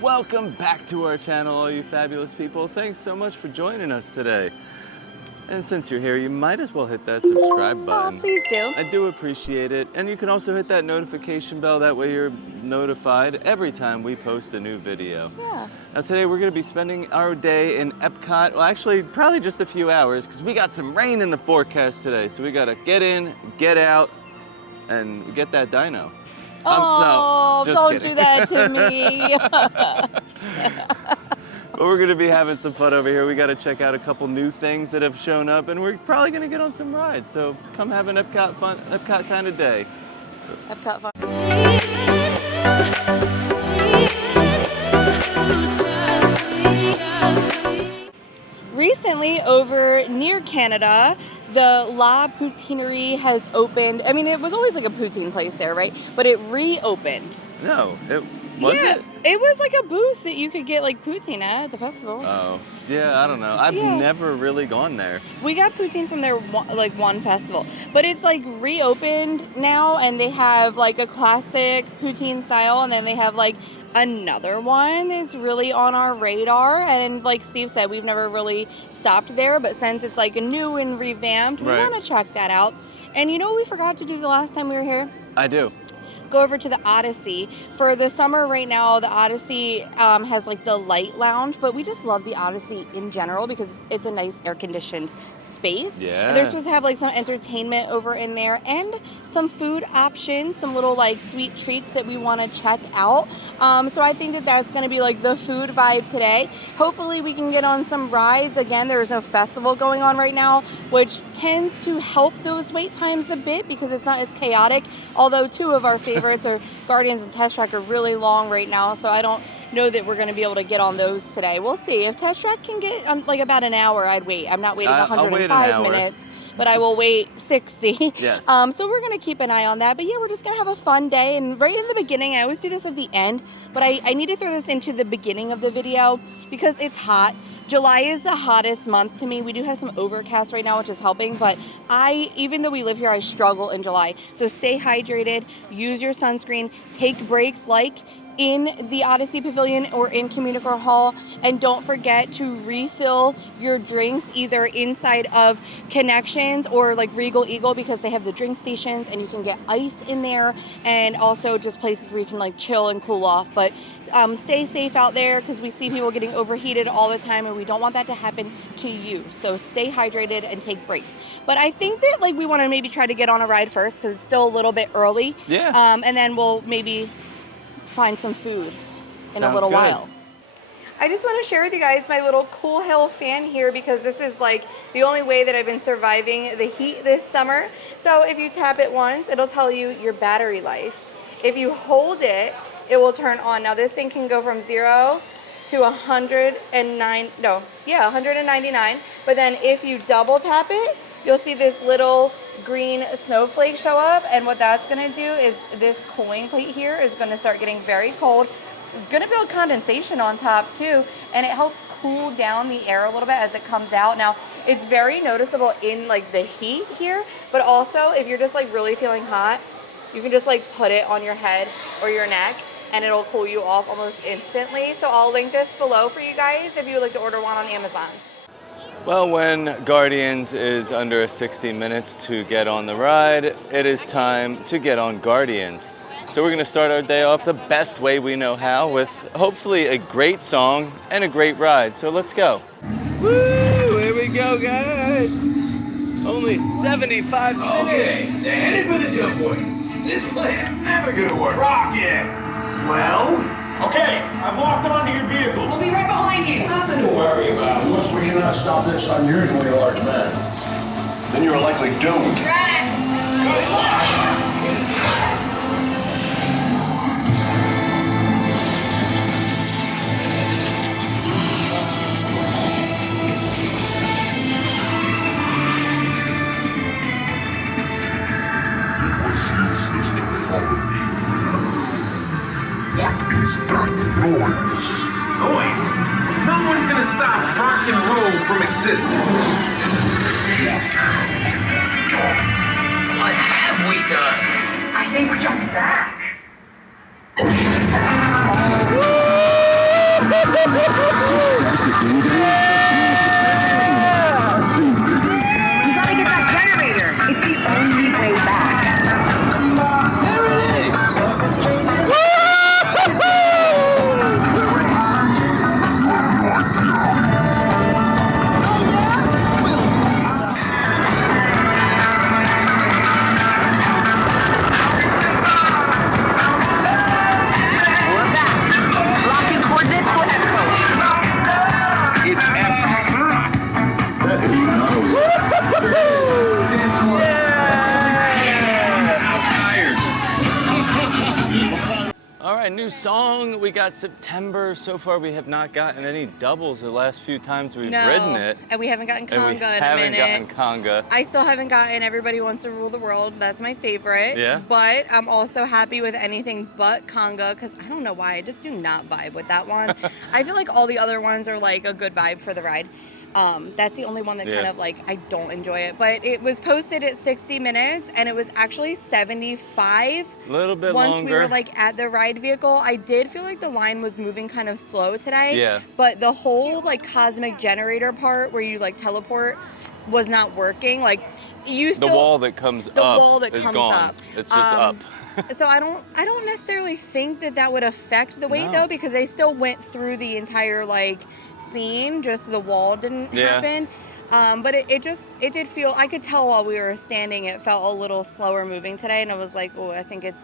Welcome back to our channel, all you fabulous people. Thanks so much for joining us today. And since you're here, you might as well hit that subscribe button. Oh, please do. I do appreciate it. And you can also hit that notification bell. That way you're notified every time we post a new video. Yeah. Now today we're going to be spending our day in EPCOT. Well, actually, probably just a few hours because we got some rain in the forecast today. So we got to get in, get out, and get that dino. Oh, no, just don't kidding. do that to me. But we're going to be having some fun over here. We got to check out a couple new things that have shown up, and we're probably going to get on some rides. So come have an Epcot kind of day. Epcot fun. Recently, over near Canada, the La Poutinerie has opened. I mean, it was always like a poutine place there, right? But it reopened. No, it was it? It was like a booth that you could get like poutine at the festival. Oh, yeah, I don't know. I've never really gone there. We got poutine from their one festival, but it's like reopened now, and they have like a classic poutine style, and then they have like another one that's really on our radar. And like Steve said, we've never really stopped there, but since it's like a new and revamped, we want to check that out. And you know what we forgot to do the last time we were here? I do. Go over to the Odyssey. For the summer right now, the Odyssey has like the light lounge, but we just love the Odyssey in general because it's a nice air-conditioned space. Yeah. And they're supposed to have like some entertainment over in there and some food options, some little like sweet treats that we want to check out. So I think that that's going to be like the food vibe today. Hopefully we can get on some rides. Again, there's no festival going on right now, which tends to help those wait times a bit because it's not as chaotic. Although two of our favorites are Guardians and Test Track are really long right now, so I don't know that we're going to be able to get on those today. We'll see. If Test Track can get like about an hour, I'd wait. I'm not waiting 105 minutes, but I will wait 60. Yes. So we're going to keep an eye on that. But yeah, we're just going to have a fun day. And right in the beginning, I always do this at the end, but I need to throw this into the beginning of the video because it's hot. July is the hottest month to me. We do have some overcast right now, which is helping, but even though we live here, I struggle in July. So stay hydrated, use your sunscreen, take breaks like in the Odyssey Pavilion or in Communicore Hall, and don't forget to refill your drinks either inside of Connections or like Regal Eagle because they have the drink stations and you can get ice in there, and also just places where you can like chill and cool off. But stay safe out there because we see people getting overheated all the time and we don't want that to happen to you. So stay hydrated and take breaks. But I think that like we want to maybe try to get on a ride first because it's still a little bit early. Yeah. And then we'll maybe find some food in a little while. I just want to share with you guys my little Cool Hill fan here because this is like the only way that I've been surviving the heat this summer. So if you tap it once, it'll tell you your battery life. If you hold it, it will turn on. Now this thing can go from 0 to 199. But then if you double tap it, you'll see this little green snowflake show up, and what that's going to do is this cooling plate here is going to start getting very cold. It's going to build condensation on top too, and it helps cool down the air a little bit as it comes out. Now it's very noticeable in like the heat here, but also if you're just like really feeling hot, you can just like put it on your head or your neck and it'll cool you off almost instantly. So I'll link this below for you guys if you would like to order one on Amazon. Well, when Guardians is under 60 minutes to get on the ride, it is time to get on Guardians. So we're going to start our day off the best way we know how with hopefully a great song and a great ride. So let's go. Woo! Here we go, guys. Only 75 minutes. Okay, headed for the jump point. This planet's never going to work. Rocket! Well? Okay, I've locked onto your vehicle. We'll be right behind you. Nothing to worry about. Unless we cannot stop this unusually large man, then you're likely doomed. Rex! Good luck! Useless to follow me. What is that noise? Noise? No one's gonna stop rock and roll from existing. What have we done? I think we're jumping back. gotta get that generator. It's the only way back. We're back. Locking coordinates for EPCOT. It's EPCOT. All right, new song. We got September. So far, we have not gotten any doubles the last few times we've ridden it. And we haven't gotten And we conga in a haven't minute. gotten conga. I still haven't gotten Everybody Wants to Rule the World. That's my favorite. Yeah. But I'm also happy with anything but conga because I don't know why. I just do not vibe with that one. I feel like all the other ones are like a good vibe for the ride. That's the only one that kind of like I don't enjoy it. But it was posted at 60 minutes and it was actually 75. A little bit Once longer. we were like at the ride vehicle, I did feel like the line was moving kind of slow today. Yeah. But the whole like cosmic generator part where you like teleport was not working. Like you The still wall that comes the up wall that is comes gone. up. It's just up. So I don't necessarily think that would affect the weight No. though, because they still went through the entire like scene, just the wall didn't happen. But it did feel, I could tell while we were standing, it felt a little slower moving today, and I was like, oh, I think it's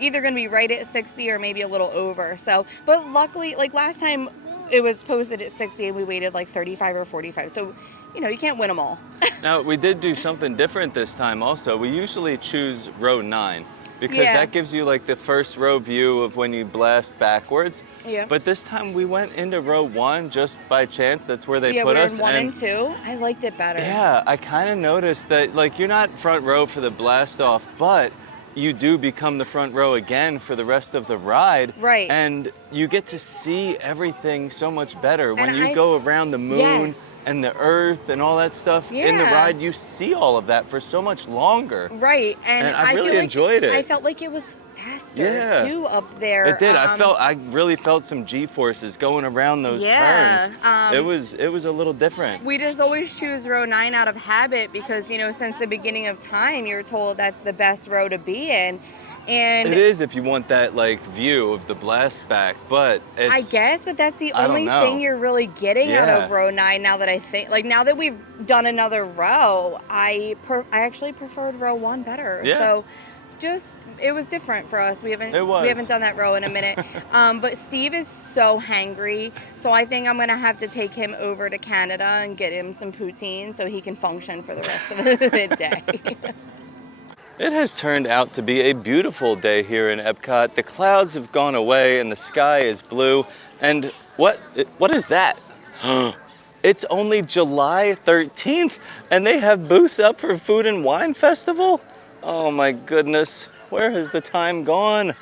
either going to be right at 60 or maybe a little over. So, but luckily, like last time it was posted at 60 and we waited like 35 or 45. So, you know, you can't win them all. Now, we did do something different this time also. We usually choose row 9 because that gives you like the first row view of when you blast backwards. Yeah. But this time we went into row 1 just by chance. That's where they Yeah, put we were us. in 1 and 2. I liked it better. Yeah, I kind of noticed that like you're not front row for the blast off, but you do become the front row again for the rest of the ride. Right. And you get to see everything so much better when And you go around the moon and the earth and all that stuff in the Yeah. ride. You see all of that for so much longer. Right, and I really feel like enjoyed it. I felt like it was faster too up there. It did. I really felt some G-forces going around those turns. It was a little different. We just always choose row 9 out of habit because, you know, since the beginning of time, you're told that's the best row to be in. And It is if you want that like view of the blast back, but it's, I guess, but that's the I don't only know. thing you're really getting out Yeah. of row 9 now that I think, like now that we've done another row, I actually preferred row 1 better. Yeah. So just, it was different for us. We haven't done that row in a minute. But Steve is so hangry, so I think I'm gonna have to take him over to Canada and get him some poutine so he can function for the rest of the day. It has turned out to be a beautiful day here in EPCOT. The clouds have gone away and the sky is blue. And what is that? It's only July 13th and they have booths up for Food and Wine Festival? Oh my goodness, where has the time gone?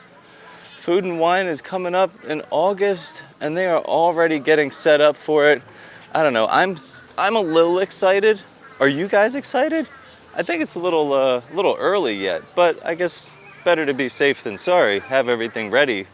Food and Wine is coming up in August and they are already getting set up for it. I don't know, I'm a little excited. Are you guys excited? I think it's a little early yet, but I guess better to be safe than sorry. Have everything ready.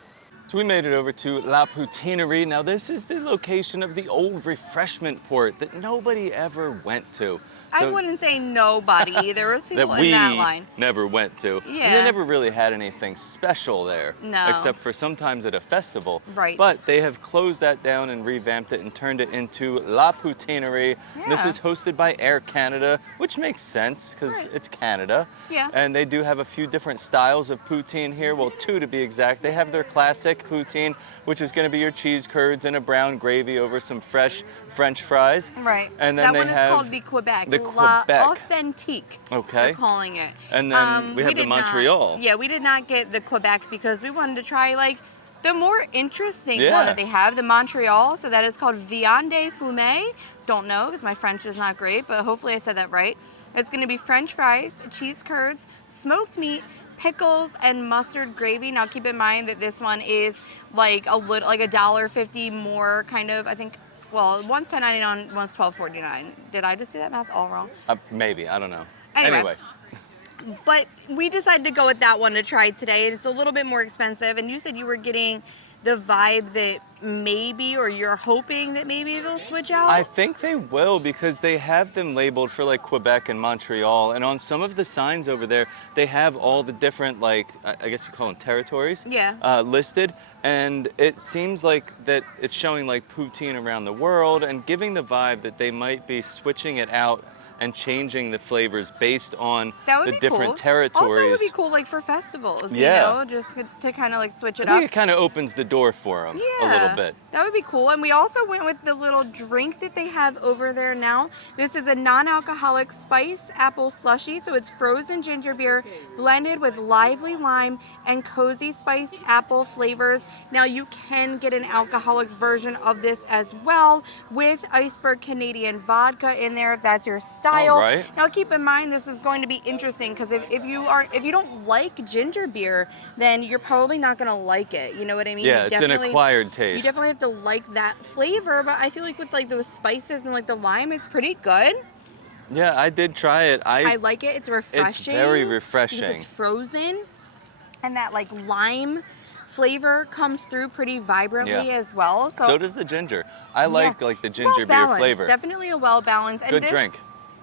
So we made it over to La Poutinerie. Now this is the location of the old refreshment port that nobody ever went to. I wouldn't say nobody. There was people that in we that line. never went to. Yeah. And they never really had anything special there. No. Except for sometimes at a festival. Right. But they have closed that down and revamped it and turned it into La Poutinerie. Yeah. This is hosted by Air Canada, which makes sense because it's Canada. Yeah. And they do have a few different styles of poutine here. Well, 2 to be exact. They have their classic poutine, which is going to be your cheese curds and a brown gravy over some fresh French fries. Right. And then that they one is have called the Quebec. the La Quebec. Authentique. Okay. We're calling it. And then we have the did Montreal. Yeah, we did not get the Quebec because we wanted to try like the more interesting one Yeah. that they have, the Montreal. So that is called Viande Fumée. Don't know because my French is not great, but hopefully I said that right. It's going to be French fries, cheese curds, smoked meat, pickles, and mustard gravy. Now keep in mind that this one is like a little, like $1.50 more kind of, I think. Well, one's $10.99, one's $12.49. Did I just do that math all wrong? Maybe, I don't know. Anyway. But we decided to go with that one to try today. It's a little bit more expensive, and you said you were getting the vibe that maybe, or you're hoping that maybe they'll switch out? I think they will because they have them labeled for like Quebec and Montreal, and on some of the signs over there, they have all the different like I guess you call them territories Yeah. listed, and it seems like that it's showing like poutine around the world and giving the vibe that they might be switching it out and changing the flavors based on That would the be different cool. territories. Also, it would be cool like for festivals, Yeah. you know, just to kind of like switch I it think up. it kind of opens the door for them a little bit. That would be cool. And we also went with the little drink that they have over there now. This is a non-alcoholic spice apple slushy. So it's frozen ginger beer blended with lively lime and cozy spiced apple flavors. Now you can get an alcoholic version of this as well with iceberg Canadian vodka in there if that's your style. All right. Now keep in mind this is going to be interesting because if you don't like ginger beer, then you're probably not going to like it. You know what I mean? Yeah, You it's an definitely- acquired taste. You definitely have to like that flavor, but I feel like with like those spices and like the lime, it's pretty good. Yeah, I did try it. I like it. It's refreshing. It's very refreshing. Because it's frozen, and that like lime flavor comes through pretty vibrantly as well. So does the ginger. I like the it's ginger beer well-balanced. flavor. Definitely a well balanced. Good drink.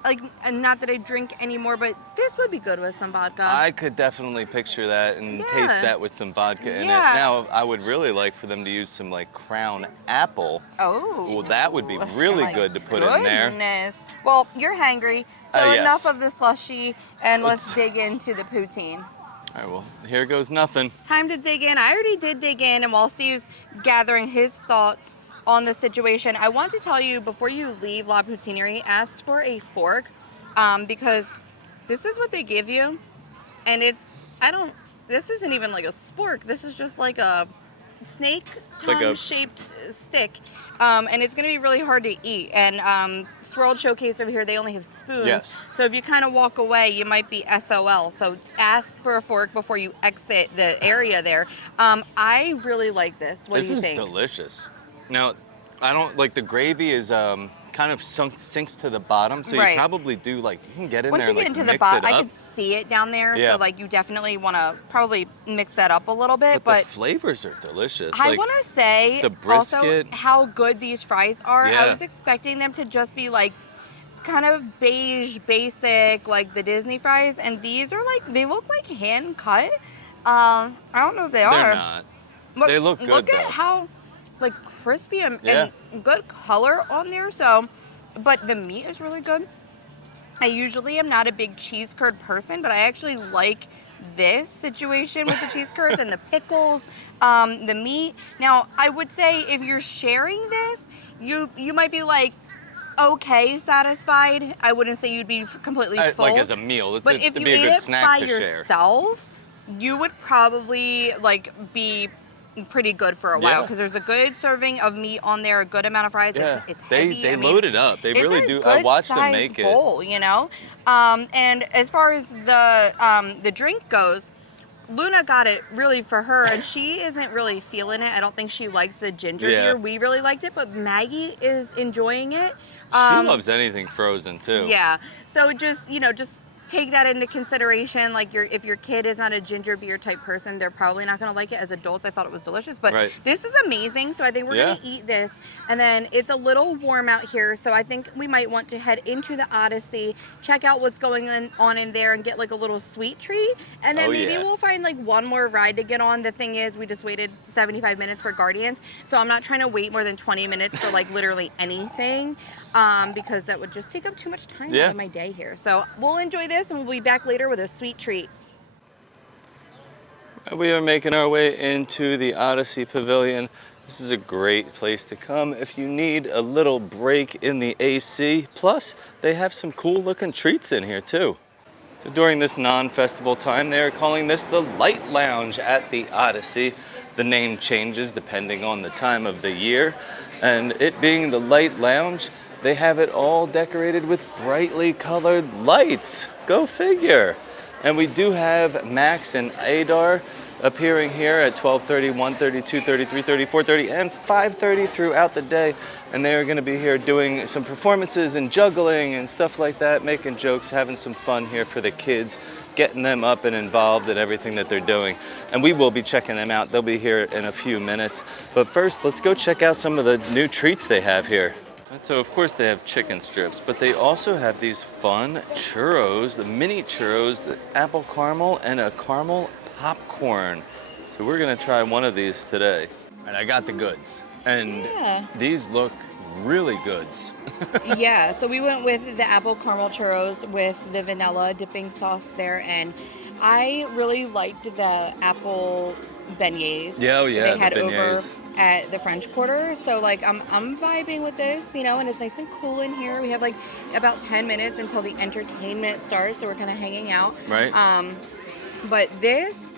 Like, and not that I drink anymore, but this would be good with some vodka. I could definitely picture that and taste that with some vodka in it. Yeah. Now, I would really like for them to use some like Crown Apple. Oh. Well, that would be really My good to put in there. goodness. Well, you're hangry, so Yes. enough of the slushy, and let's dig into the poutine. All right, well, here goes nothing. Time to dig in. I already did dig in, and while Steve's gathering his thoughts on the situation, I want to tell you before you leave La Poutinerie, ask for a fork, because this is what they give you, and this isn't even like a spork. This is just like a snake tongue-shaped stick, and it's gonna be really hard to eat. And Swirled Showcase over here, they only have spoons. Yes. So if you kind of walk away, you might be SOL. So ask for a fork before you exit the area there. I really like this. What do you think? This is delicious. Now, I don't like the gravy is kind of sinks to the bottom, so you probably do like you can get in Once there you and get like into mix the bottom, it up. I could see it down there. Yeah. So like you definitely want to probably mix that up a little bit. But the flavors are delicious. I Like, want to say the also brisket. how good these fries are. Yeah. I was expecting them to just be like kind of beige, basic, like the Disney fries, and these are like they look like hand cut. I don't know if they are. They're not. They look good Look though. at how like crispy and good color on there. So, but the meat is really good. I usually am not a big cheese curd person, but I actually like this situation with the cheese curds and the pickles, the meat. Now, I would say if you're sharing this, you might be like, okay, satisfied. I wouldn't say you'd be completely full. Like as a meal, But if it'd you be a eat good it snack by to share. yourself, you would probably like be pretty good for a while because there's a good serving of meat on there, a good amount of fries. Yeah, It's heavy. they I mean, load it up. They it's really a do. I watched them good-sized make it. bowl, you know. And as far as the drink goes, Luna got it really for her, and she isn't really feeling it. I don't think she likes the ginger beer. We really liked it, but Maggie is enjoying it. She loves anything frozen too. Yeah. So just take that into consideration. Like if your kid is not a ginger beer type person, they're probably not going to like it. As adults, I thought it was delicious, but this is amazing. So I think we're going to eat this. And then it's a little warm out here, so I think we might want to head into the Odyssey, check out what's going on in there, and get like a little sweet treat. And then maybe we'll find like one more ride to get on. The thing is, we just waited 75 minutes for Guardians, so I'm not trying to wait more than 20 minutes for like literally anything, because that would just take up too much time out of my day here. So we'll enjoy this, and we'll be back later with a sweet treat. We are making our way into the Odyssey Pavilion. This is a great place to come if you need a little break in the AC. Plus, they have some cool looking treats in here too. So during this non-festival time, they are calling this the Light Lounge at the Odyssey. The name changes depending on the time of the year. And it being the Light Lounge, they have it all decorated with brightly colored lights. Go figure. And we do have Max and Adar appearing here at 12:30, 1:30, 2:30, 3:30, 4:30, and 5:30 throughout the day. And they are going to be here doing some performances and juggling and stuff like that, making jokes, having some fun here for the kids. getting them up and involved in everything that they're doing. And we will be checking them out. They'll be here in a few minutes. But first, let's go check out some of the new treats they have here. So of course they have chicken strips, but they also have these fun churros, the mini churros, the apple caramel and a caramel popcorn. So we're gonna try one of these today. And I got the goods. And these look really goods. Yeah, so we went with the apple caramel churros with the vanilla dipping sauce there, and I really liked the apple beignets. Yeah, oh yeah, they had the beignets. over at the French Quarter. So like I'm vibing with this, you know, and it's nice and cool in here. We have like about 10 minutes until the entertainment starts, so we're kind of hanging out. Right. But this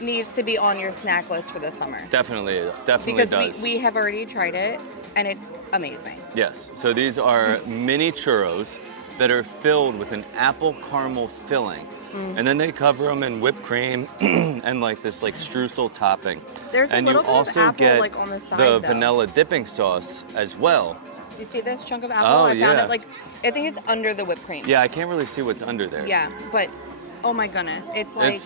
needs to be on your snack list for the summer. Definitely does. Because we have already tried it, and it's amazing. Yes, so these are mini churros that are filled with an apple caramel filling. And then they cover them in whipped cream and like this like streusel topping. There's and a little you bit also of apple get like on the side, the though. vanilla dipping sauce as well. You see this chunk of apple? Oh, I found yeah. it like, I think it's under the whipped cream. Yeah, I can't really see what's under there. Yeah, but oh my goodness, it's like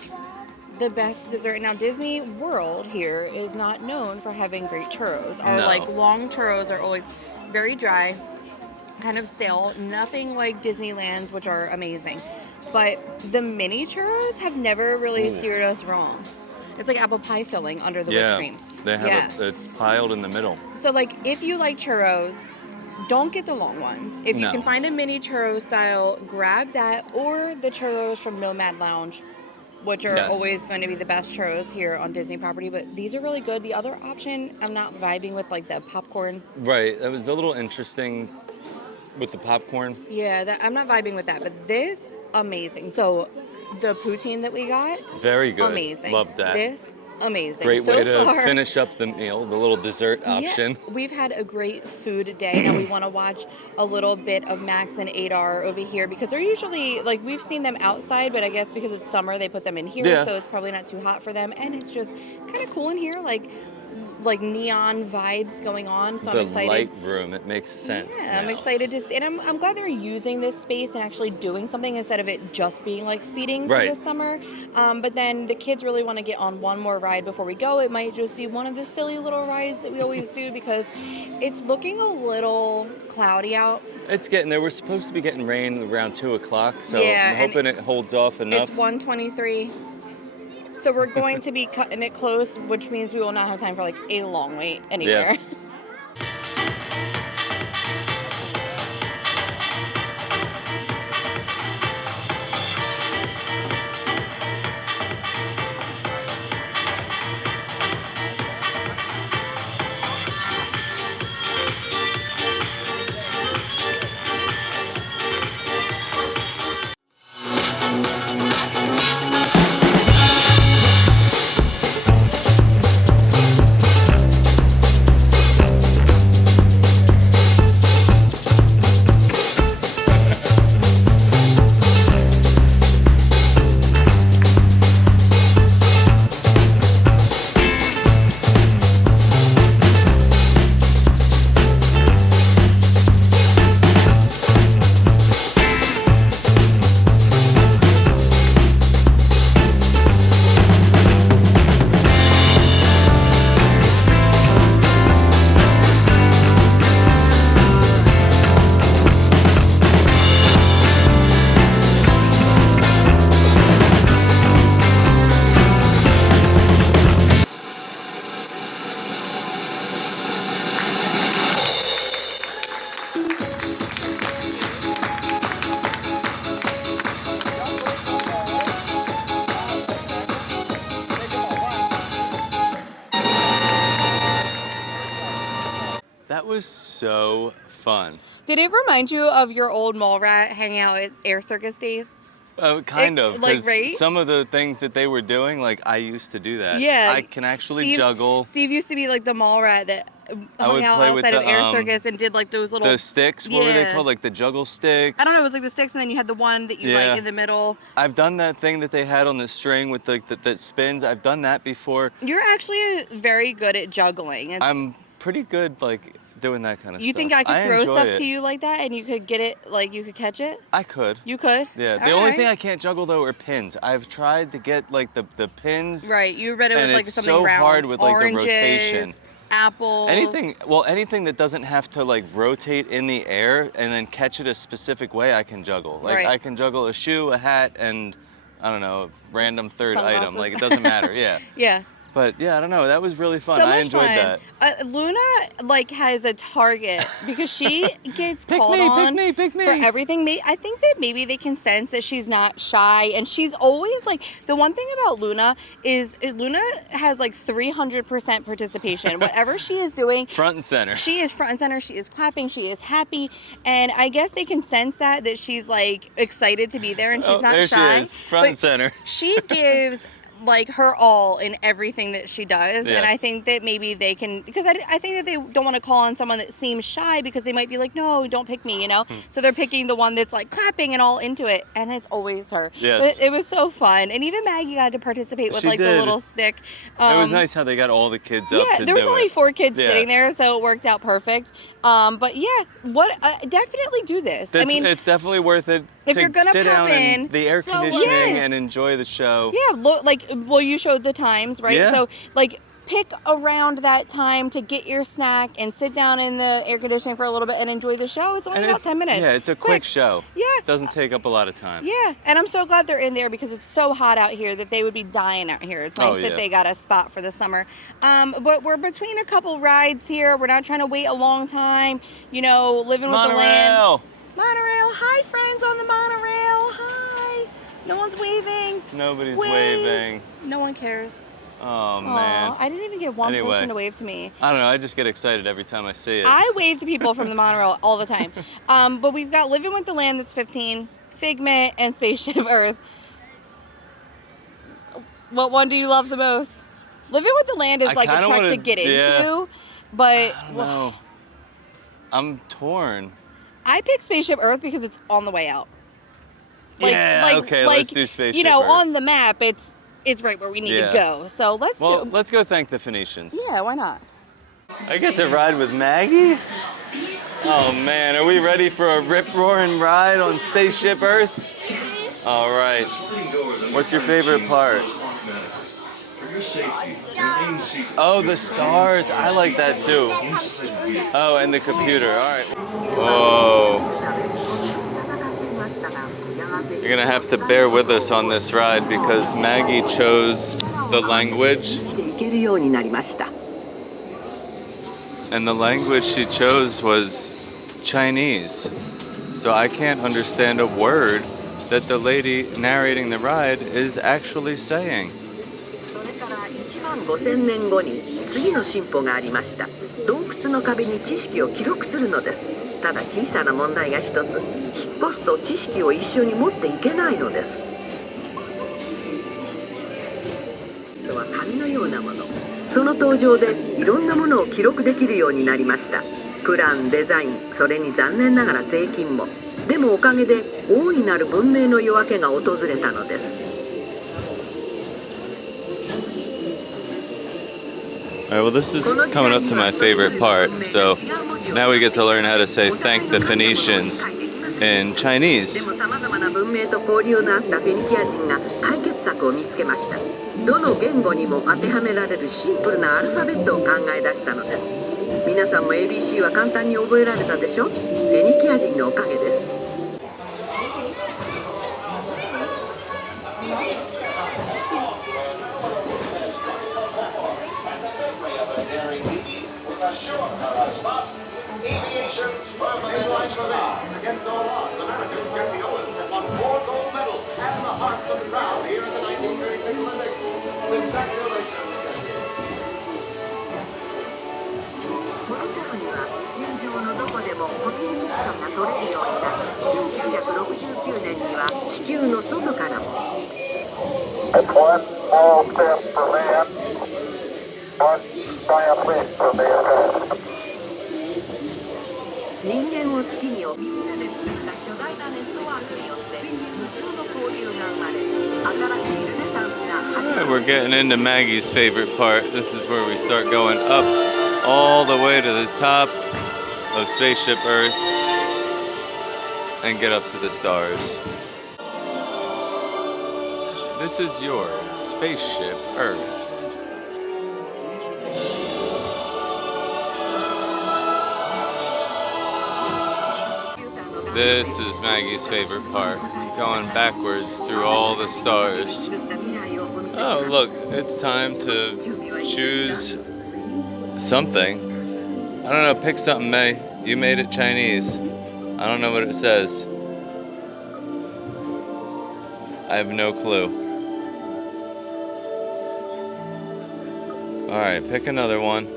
the best dessert. Now Disney World here is not known for having great churros. Our like long churros are always very dry, kind of stale, nothing like Disneyland's, which are amazing. But the mini churros have never really steered us wrong. It's like apple pie filling under the whipped cream. They have it's piled in the middle. So like if you like churros, don't get the long ones. If you can find a mini churro style, grab that, or the churros from Nomad Lounge, which are always going to be the best churros here on Disney property. But these are really good. The other option, I'm not vibing with like the popcorn. Right, that was a little interesting with the popcorn. Yeah, I'm not vibing with that. But this, amazing. So the poutine that we got, very good. Amazing. Love that. This, amazing. Great way to far, finish up the meal, the little dessert option. Yeah, we've had a great food day. Now we want to watch a little bit of Max and Adar over here because they're usually, like, we've seen them outside, but I guess because it's summer, they put them in here, so it's probably not too hot for them. And it's just kind of cool in here, like neon vibes going on. So I'm excited. The light room, it makes sense. Yeah, I'm now. excited to see, and I'm glad they're using this space and actually doing something instead of it just being like seating for the summer. But then the kids really want to get on one more ride before we go. It might just be one of the silly little rides that we always do because it's looking a little cloudy out. It's getting there. We're supposed to be getting rain around 2 o'clock, so Yeah, I'm hoping it holds off enough. It's 1:23. So we're going to be cutting it close, which means we will not have time for like a long wait anywhere. Yeah. That was so fun. Did it remind you of your old mall rat hanging out at Air Circus days? Kind of, like, 'cause right? some of the things that they were doing, like I used to do that. Yeah. I can actually juggle. Steve used to be like the mall rat that I would hung out play with outside of the, Air Circus and did like those little... The sticks, what were they Yeah. called? Like the juggle sticks? I don't know, it was like the sticks and then you had the one that you like in the middle. I've done that thing that they had on the string with that spins. I've done that before. You're actually very good at juggling. I'm pretty good, like, doing that kind of You stuff. think I could throw enjoy stuff it. to you like that and you could get it, like you could catch it? I could. You could? Yeah. The All only right. thing I can't juggle though are pins. I've tried to get like the pins. Right, you read it with and like it's something so round. hard with like Oranges, the rotation. apples. Anything that doesn't have to like rotate in the air and then catch it a specific way, I can juggle. Like Right. I can juggle a shoe, a hat, and I don't know, random third item. Sunglasses. Like it doesn't matter. Yeah. Yeah. But yeah, I don't know. That was really fun. So I much enjoyed fun. that. Luna like has a target because she gets Pick called me, on pick me. for everything. I think that maybe they can sense that she's not shy, and she's always like the one thing about Luna is Luna has like 300% participation. Whatever she is doing, Front and center. she is front and center. She is clapping. She is happy, and I guess they can sense that she's like excited to be there, and she's not there shy. she is, front and center. She gives like her all in everything that she does, Yeah. and I think that maybe they can, because I think that they don't want to call on someone that seems shy because they might be like, no, don't pick me, you know. So they're picking the one that's like clapping and all into it, and it's always her. Yes. But it was so fun, and even Maggie got to participate with She like the did. little stick. It was nice how they got all the kids up Yeah, to there was do only it. 4 kids Yeah. sitting there, so it worked out perfect. But yeah, definitely do this. I mean, it's definitely worth it if to you're gonna sit pop down in- in the air So, conditioning yes. and enjoy the show. yeah, look, like, well, you showed the times, right? Yeah. So, like, pick around that time to get your snack and sit down in the air conditioning for a little bit and enjoy the show. It's only And about 10 minutes. Yeah, it's a quick show. Yeah. It doesn't take up a lot of time. Yeah, and I'm so glad they're in there because it's so hot out here that they would be dying out here. It's nice Oh, yeah. that they got a spot for the summer. But we're between a couple rides here. We're not trying to wait a long time. You know, living with the land. Monorail! Monorail. Hi, friends on the monorail. Hi. No one's waving. Nobody's Wave. waving. No one cares. Oh, man. Aw, I didn't even get one Anyway. person to wave to me. I don't know, I just get excited every time I see it. I wave to people from the monorail all the time. But we've got Living with the Land that's 15, Figment, and Spaceship Earth. What one do you love the most? Living with the Land is I like a kinda trek wanna- to get yeah. into, but I don't know. I'm torn. I picked Spaceship Earth because it's on the way out. Yeah, okay, let's do Spaceship You know, Earth. on the map, it's right where we need Yeah. to go. So let's Well, do. let's go thank the Phoenicians. Yeah, why not? I get to ride with Maggie? Oh man, are we ready for a rip-roaring ride on Spaceship Earth? All right. What's your favorite part? Oh, the stars. I like that too. Oh, and the computer. All right. Whoa. You're gonna have to bear with us on this ride because Maggie chose the language, 行けるようになりました and the language she chose was Chinese. So I can't understand a word that the lady narrating the ride is actually saying. それから1万5000年後に次の進歩がありました洞窟の壁に知識を記録するのですただ小さな問題が一つ引っ越すと知識を一緒に持っていけないのです人は紙のようなものその登場でいろんなものを記録できるようになりましたプランデザインそれに残念ながら税金もでもおかげで大いなる文明の夜明けが訪れたのです All right, well, this is coming up to my favorite part. So now we get to learn how to say thank the Phoenicians in で Chinese. もさまざまな文明と交流のあったフェニキア人が解決策を見つけましたどの言語にも当てはめられるシンプルなアルファベットを考え出したのです皆さんも ABC は簡単に覚えられたでしょフェニキア人のおかげです このチャーには地球上のどこでもコミュニケーションが取れるようになり1969年には地球の外からも It's one small step for man, one giant leap for mankind. 人間を月にみんなで作った巨大なネットワークによって無数の交流が生まれ新しいルネサンスが All right, we're getting into Maggie's favorite part. This is where we start going up all the way to the top. of Spaceship Earth and get up to the stars. This is your Spaceship Earth. This is Maggie's favorite part, going backwards through all the stars. Oh, look, it's time to choose something. I don't know, pick something, May. You made it Chinese. I don't know what it says. I have no clue. All right, pick another one.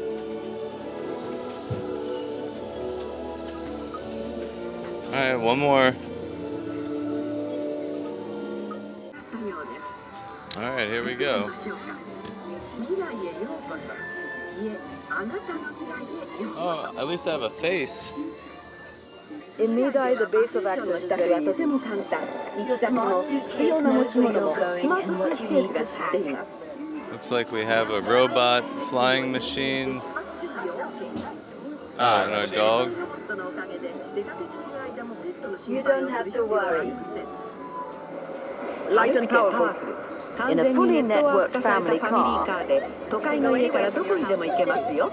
All right, one more. All right, here we go. Oh, at least I have a face. In Midai, the base of access 自宅はとても簡単。行き先も必要な持ち物もスマートスーツケースが付いています。Looks like we have a robot flying machine. Oh, and our dog. You don't have to worry. Light and powerful. In a fully networked family car. 都会の家からどこにでも行けますよ。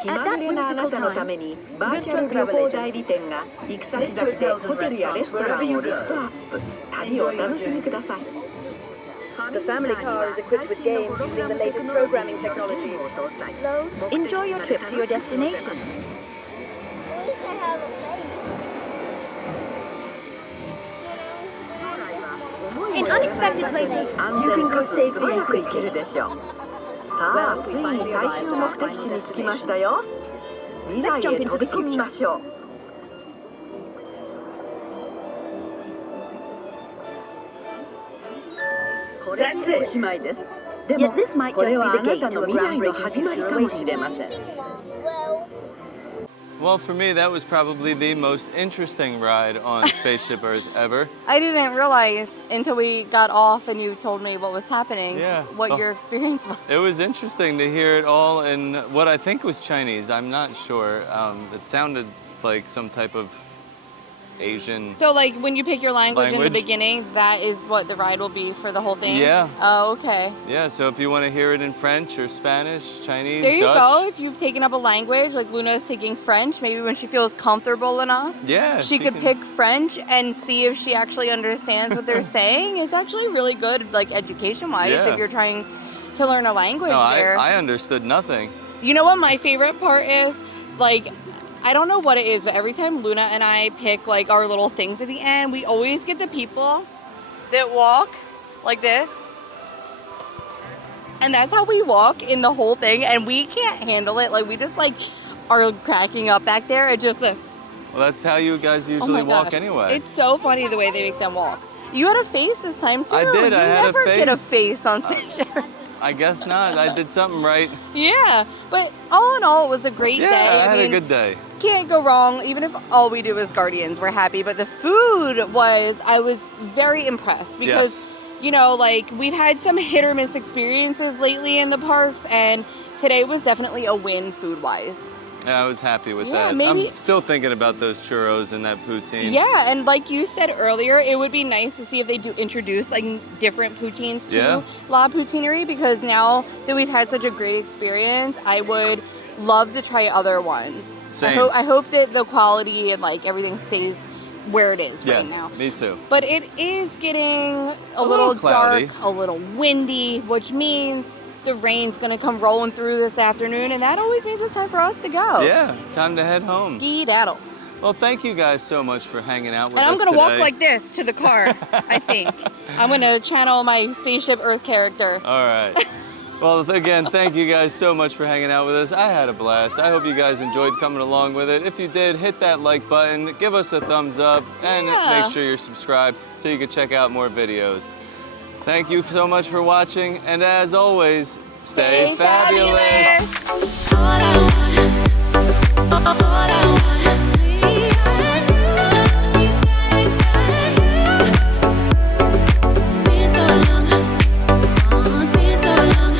気まぐれなあなたのためにバーチャル旅行代理店が行く先々でホテルやレストランをリストアップ。旅をお楽しみください。The family car is equipped with games using the latest programming technology. Enjoy your trip to your destination. At least I have a face. In unexpected places, you can go safely and quickly でしょう。さあ、ついに最終目的地に着きましたよ。未来へ飛び込みましょう。これでおしまいです。でも、これはあなたの未来の始まりかもしれません。Well, for me, that was probably the most interesting ride on Spaceship Earth ever. I didn't realize until we got off and you told me what was happening, what your experience was. It was interesting to hear it all in what I think was Chinese. I'm not sure. It sounded like some type of Asian. So like when you pick your language in the beginning, that is what the ride will be for the whole thing? Yeah. Oh, okay. Yeah, so if you want to hear it in French or Spanish, Chinese, there you Dutch. go. If you've taken up a language, like Luna is taking French, maybe when she feels comfortable enough, she could pick French and see if she actually understands what they're saying. It's actually really good, like education-wise, if you're trying to learn a language there. I understood nothing. You know what my favorite part is? Like, I don't know what it is, but every time Luna and I pick like our little things at the end, we always get the people that walk like this. And that's how we walk in the whole thing, and we can't handle it. Like, we just like are cracking up back there. It just well, that's how you guys usually walk anyway. It's so funny the way they make them walk. You had a face this time too. I did. I had a face. You never get a face on stage. I guess not. I did something right. Yeah, but all in all, it was a great day. Yeah, I had a good day. Can't go wrong. Even if all we do is Guardians, we're happy. But the food I was very impressed because, you know, like we've had some hit or miss experiences lately in the parks, and today was definitely a win food-wise. Yeah, I was happy with that. Maybe, I'm still thinking about those churros and that poutine. Yeah, and like you said earlier, it would be nice to see if they do introduce like different poutines to La Poutinerie, because now that we've had such a great experience, I would love to try other ones. Same. I hope that the quality and like everything stays where it is right now. Yes, me too. But it is getting a little dark, a little windy, which means the rain's gonna come rolling through this afternoon, and that always means it's time for us to go. Yeah, time to head home. Ski-daddle. Well, thank you guys so much for hanging out with us And I'm gonna walk today. like this to the car, I think. I'm gonna channel my Spaceship Earth character. All right. Well, again, thank you guys so much for hanging out with us. I had a blast. I hope you guys enjoyed coming along with it. If you did, hit that like button, give us a thumbs up, and make sure you're subscribed so you can check out more videos. Thank you so much for watching, and as always, stay fabulous.